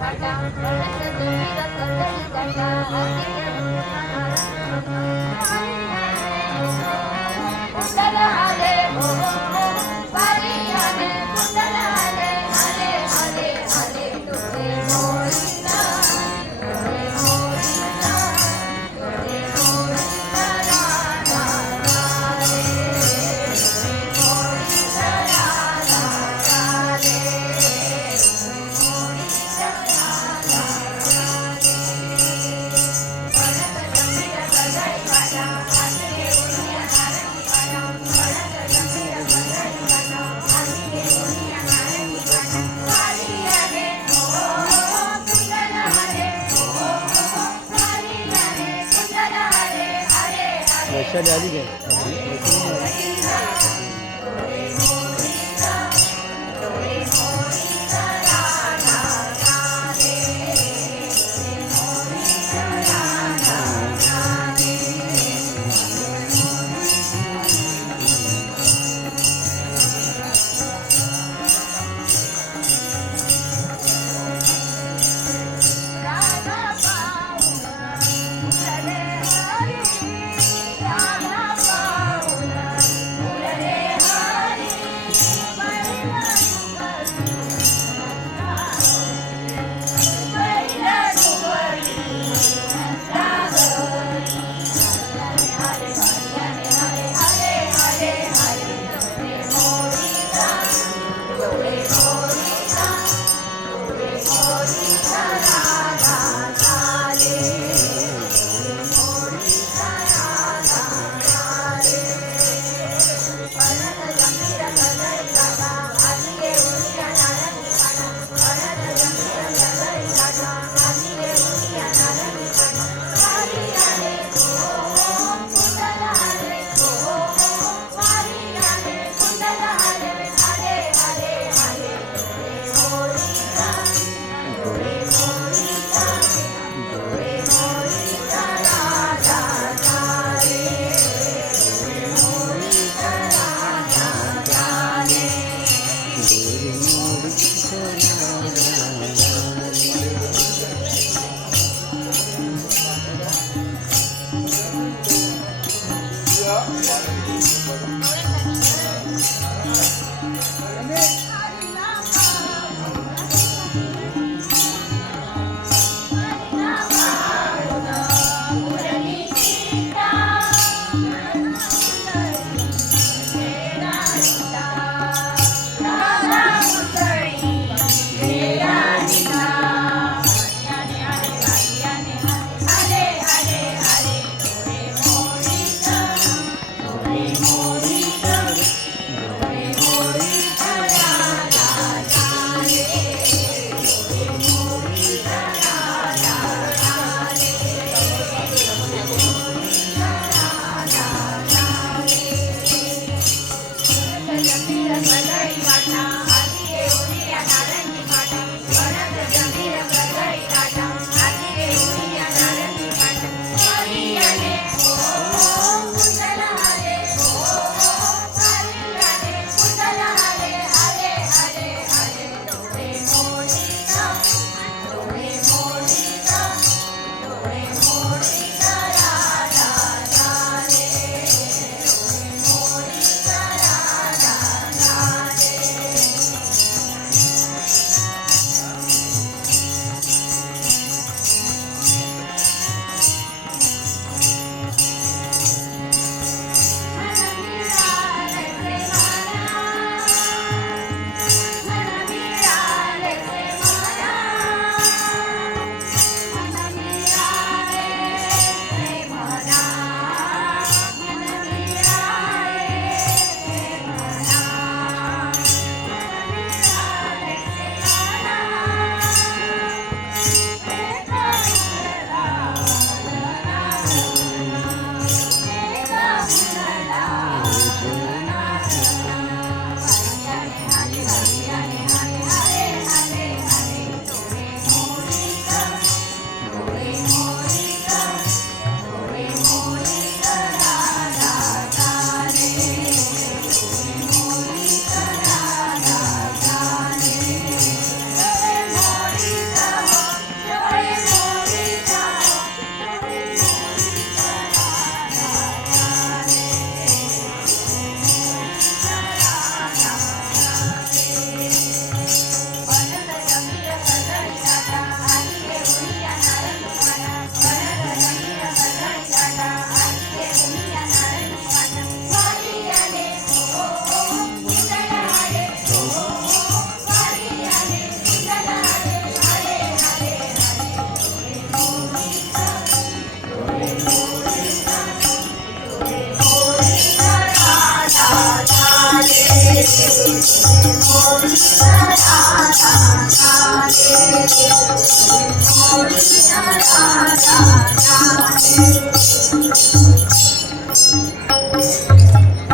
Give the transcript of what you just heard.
घाटा गणेश तुम्ही रखतई घाटा आरती कुंडल आले हो वारी आले कुंडल आले आले आले आले तुझे मोरीला तुझे मोरीला तुझे मोरीला राधा राधे तुझे मोरीला राधा राधे मोरीला राधा राधे भरत गंभीर बजाई बाजा आरती उनिया नारंगी बाजा भरत गंभीर बजाई बाजा आरती उनिया नारंगी बाजा वारी आले हो कुंडल आले हो वारी आले कुंडल आले आले आले वैशाली आली काय मोरीला तोरे मोरीला तोरे मोरीला राधा राधे तोरे मोरीला राधा राधे राधा पाऊन मुरले हरी राधा पाऊन मुरले राधा राधा